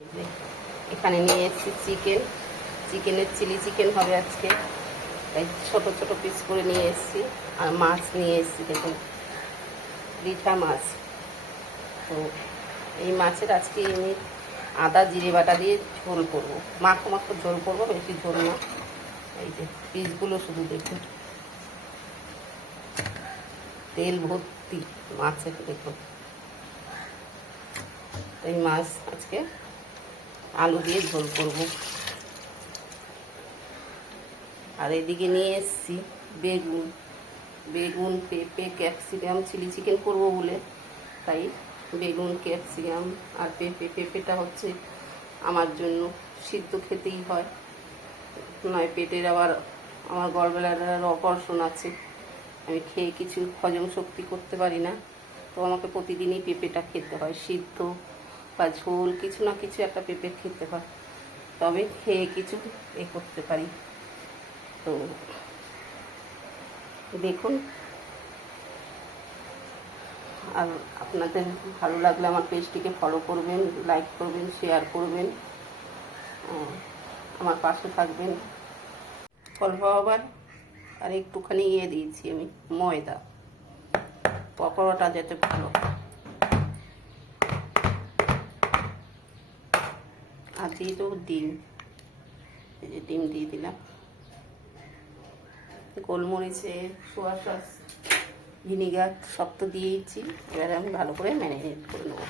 এখানে নিয়ে এসেছি চিকেন, চিকেনের চিলি চিকেন হবে আজকে, তাই ছোট ছোট পিস করে নিয়ে এসেছি। আর মাছ নিয়ে এসেছি, দেখুন রিঠা মাছ। তো এই মাছের আজকে আমি আদা জিরে বাটা দিয়ে ঝোল করবো, মাখো মাখো ঝোল করবো, বেশি ঝোল না। এই যে পিসগুলো শুধু দেখুন, তেল ভর্তি মাছের, দেখুন। এই মাছ আজকে আলু দিয়ে ঝোল করব। আর এদিকে নিয়ে এসেছি বেগুন, বেগুন পেঁপে ক্যাপসিকাম, চিলি চিকেন করব বলে তাই বেগুন ক্যাপসিকাম আর পেঁপেটা হচ্ছে আমার জন্য সিদ্ধ খেতেই হয়, নয় পেটের আবার আমার গলব্লাডারের অপারেশন আছে, আমি খেয়ে কিছু হজম শক্তি করতে পারি না। তো আমাকে প্রতিদিনই পেঁপেটা খেতে হয়, সিদ্ধ বা ঝোল কিছু না কিছু একটা পেঁপে খেতে হয়, তবে খেয়ে কিছু করতে পারি। তো দেখুন, আর আপনাদের ভালো লাগলে আমার পেজটিকে ফলো করবেন, লাইক করবেন, শেয়ার করবেন, আমার পাশে থাকবেন। অল্প আবার আর একটুখানি দিয়েছি আমি ময়দা, পকোড়াটা যাতে ভালো। আর দিয়ে দেবো ডিম, এই যে ডিম দিয়ে দিলাম, গোলমরিচে সোয়া সস ভিনিগার সব তো দিয়েছি। এবারে আমি ভালো করে ম্যারিনেট করে নেব।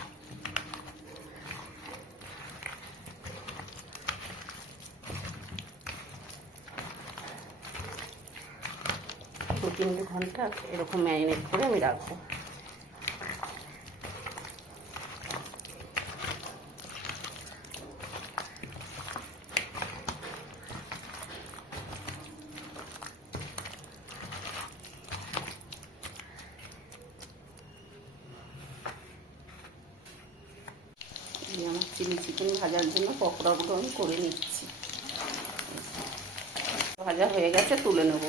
দু তিন ঘন্টা এরকম ম্যারিনেট করে আমি রাখবো। আমার চিলি চিকেন ভাজার জন্য পকোড়াগুলো আমি করে নিচ্ছি। ভাজা হয়ে গেছে, তুলে নেব।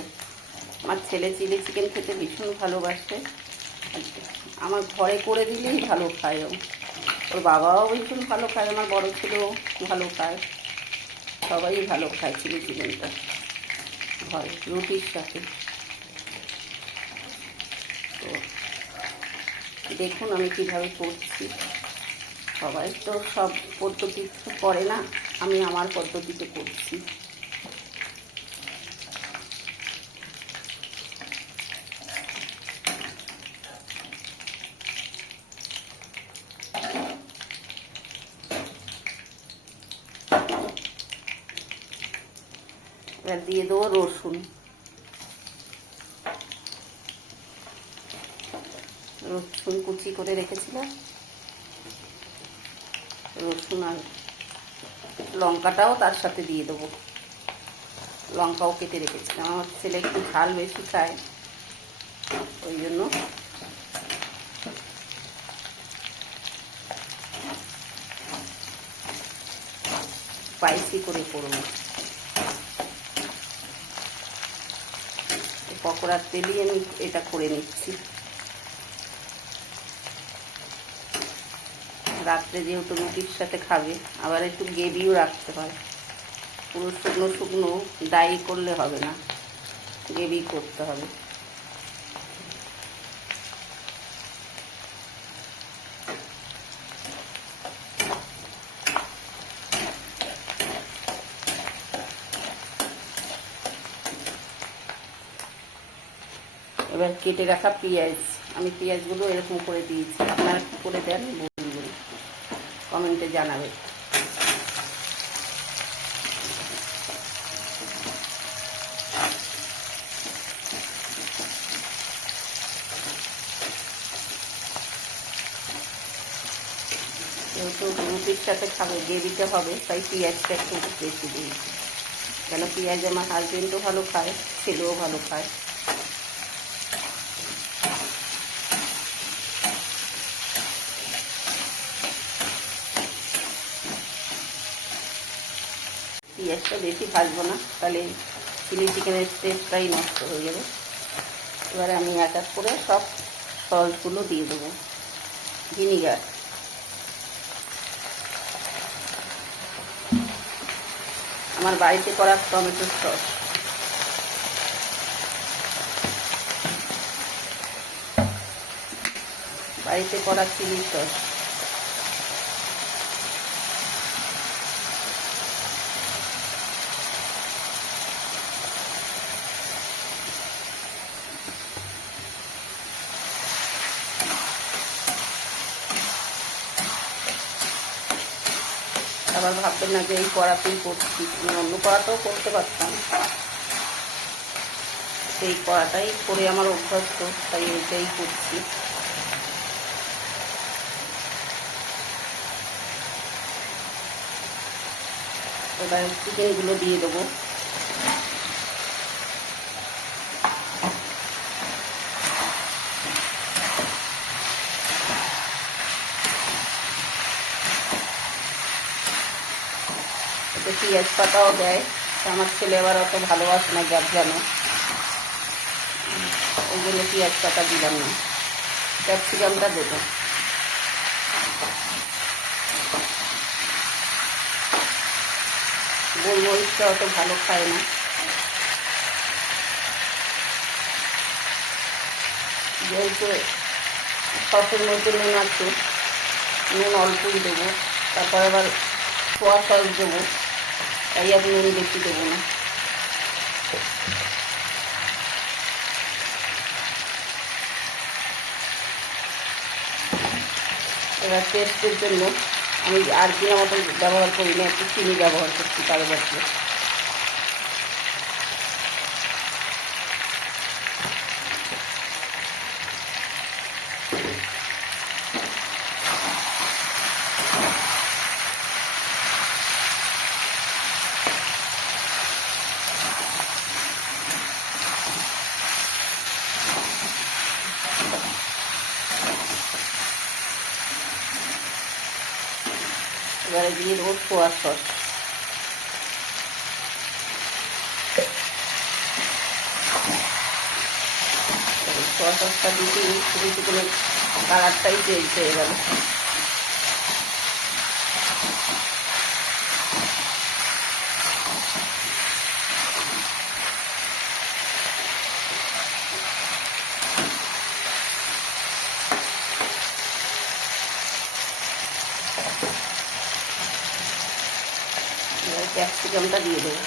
আমার ছেলে চিলি চিকেন খেতে ভীষণ ভালোবাসে, আমার ঘরে করে দিলেই ভালো খায়। ওর বাবাও ভীষণ ভালো খায়, আমার বড় ছেলেও ভালো খায়, সবাই ভালো খায় চিলি চিকেনটা ঘরে রুটির সাথে। তো দেখুন আমি কীভাবে করছি। সবাই তো সব পদ্ধতি করে না, আমি আমার পদ্ধতিতে করছি। এবার দিয়ে দেবো রসুন, রসুন কুচি করে রেখেছিলাম, রসুন আর লঙ্কাটাও তার সাথে দিয়ে দেবো, লঙ্কাও কেটে রেখেছিলাম। আমার ছেলে একটু ঝাল বেশি খায়, ওই জন্য স্পাইসি করে করবো। পকোড়ার তেলই আমি এটা করে নিচ্ছি। রাত্রে যেহেতু রুটির সাথে খাবে, আবার একটু গ্রেভিও রাখতে হয়, পুরো শুকনো শুকনো ডাই করলে হবে না, গ্রেভি করতে হবে। এবার কেটে রাখা পেঁয়াজ, আমি পেঁয়াজগুলো এরকম করে দিয়েছি, আপনারা কী করে দেন বলুন, কমেন্টে জানাবেন। যেহেতু রুটির সাথে খাবে, গ্রেভিটা হবে, তাই পেঁয়াজটা একটু বেশি দিয়েছি, কেন পেঁয়াজ আমার হাজবেন্ডও ভালো খায়, ছেলেও ভালো খায়। পেঁয়াজটা বেশি ভাজবো না, তাহলে চিলি চিকেনের টেস্টটাই নষ্ট হয়ে যাবে। এবারে আমি এক এক করে সব সসগুলো দিয়ে দেবো। ভিনিগার, আমার বাড়িতে করা টমেটো সস, বাড়িতে করা চিলি সস। আবার ভাববেন না যে এই কড়াতেই করছি, আমি অন্য কড়াতেও করতে পারতাম, এই কড়াটাই করে আমার অভ্যস্ত, তাই এইটাই করছি। এবার চিকেনগুলো দিয়ে দেবো। এতে পেঁয়াজ পাতাও দেয়, আমার ছেলে আবার অত ভালোবাসে না জানো, ওই জন্য পেঁয়াজ পাতা দিলাম না, ক্যাপসিকামটা দেবো। গোলমরিচটা অত ভালো খায় না, যেহেতু সসের মধ্যে নুন আছে, নুন অল্পই দেবো, তারপর আবার সোয়া সস দেবো, তাই আর নুন বেশি দেবো না। এবার টেস্টের জন্য আমি আর কি মতো ব্যবহার করি না, একটু চিনি ব্যবহার করছি তার বদলে। এবারে দিয়ে দেবো সোয়া সস। সোয়া সসটা দিতে একটু করে কালারটাই চেঞ্জ হয়ে গেল। ক্যাপসিকামটা দিয়ে দেবো।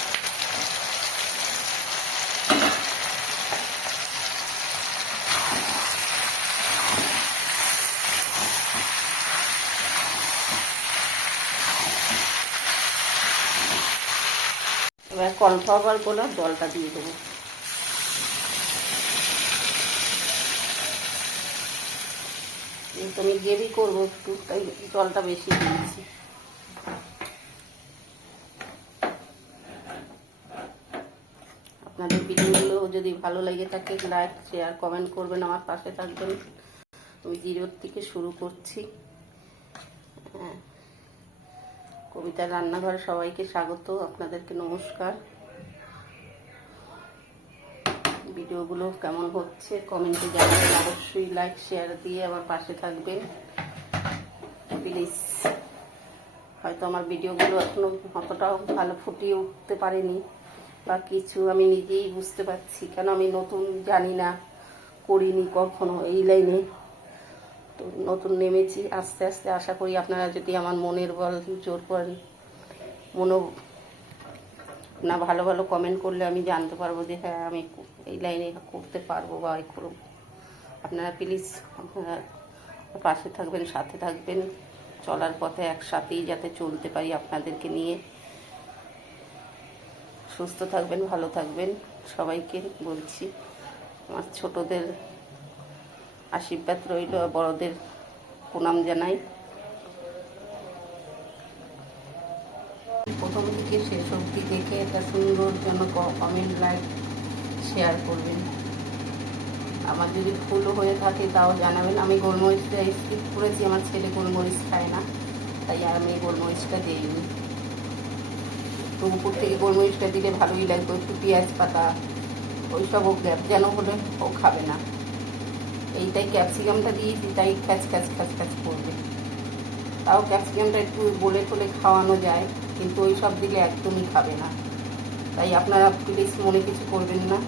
এবার কর্নফ্লাওয়ার গুলো জলটা দিয়ে দেবো। আমি গ্রেভি করবো একটু, তাই জলটা বেশি দিয়েছি। আপনাদের ভিডিওগুলো যদি ভালো লেগে থাকে লাইক শেয়ার কমেন্ট করবেন, আমার পাশে থাকবেন। আমি জিরোর থেকে শুরু করছি। হ্যাঁ, কবিতার রান্নাঘরে সবাইকে স্বাগত, আপনাদেরকে নমস্কার। ভিডিওগুলো কেমন হচ্ছে কমেন্টে জানাবেন, অবশ্যই লাইক শেয়ার দিয়ে আমার পাশে থাকবেন প্লিজ। হয়তো আমার ভিডিওগুলো এখনো অতটাও ভালো ফুটিয়ে উঠতে পারেনি বা কিছু, আমি নিজেই বুঝতে পারছি, কেন আমি নতুন, জানি না, করিনি কখনো এই লাইনে, তো নতুন নেমেছি। আস্তে আস্তে আশা করি আপনারা যদি আমার মনের বল জোর করেন, না ভালো ভালো কমেন্ট করলে আমি জানতে পারবো যে হ্যাঁ আমি এই লাইনে করতে পারবো বা এই করবো। আপনারা প্লিজ আপনারা পাশে থাকবেন, সাথে থাকবেন, চলার পথে একসাথেই যাতে চলতে পারি আপনাদেরকে নিয়ে। সুস্থ থাকবেন, ভালো থাকবেন, সবাইকে বলছি। আমার ছোটদের আশীর্বাদ রইল, বড়দের প্রণাম জানাই। প্রথম থেকে শেষ অবধি দেখে একটা সুন্দর জন্য কমেন্ট লাইক শেয়ার করবেন। আমার যদি ভুল হয়ে থাকে তাও জানাবেন। আমি গোলমরিচটা স্কিপ করেছি, আমার ছেলে গোলমরিচ খায় না, তাই আমি গোলমরিচটা দিইনি। তো উপর থেকে গোলমরিচটা দিলে ভালোই লাগতো, একটু পেঁয়াজ পাতা ওইসবও যেন হলে ও খাবে না, এইটাই ক্যাপসিকামটা দিয়েছি, তাই খ্যাচ খ্যাচ খ্যাচ খ্যাচ করবে। তাও ক্যাপসিকামটা একটু বলে টলে খাওয়ানো যায়, কিন্তু ওই সব দিলে একদমই খাবে না। তাই আপনারা প্লিজ মনে কিছু করবেন না।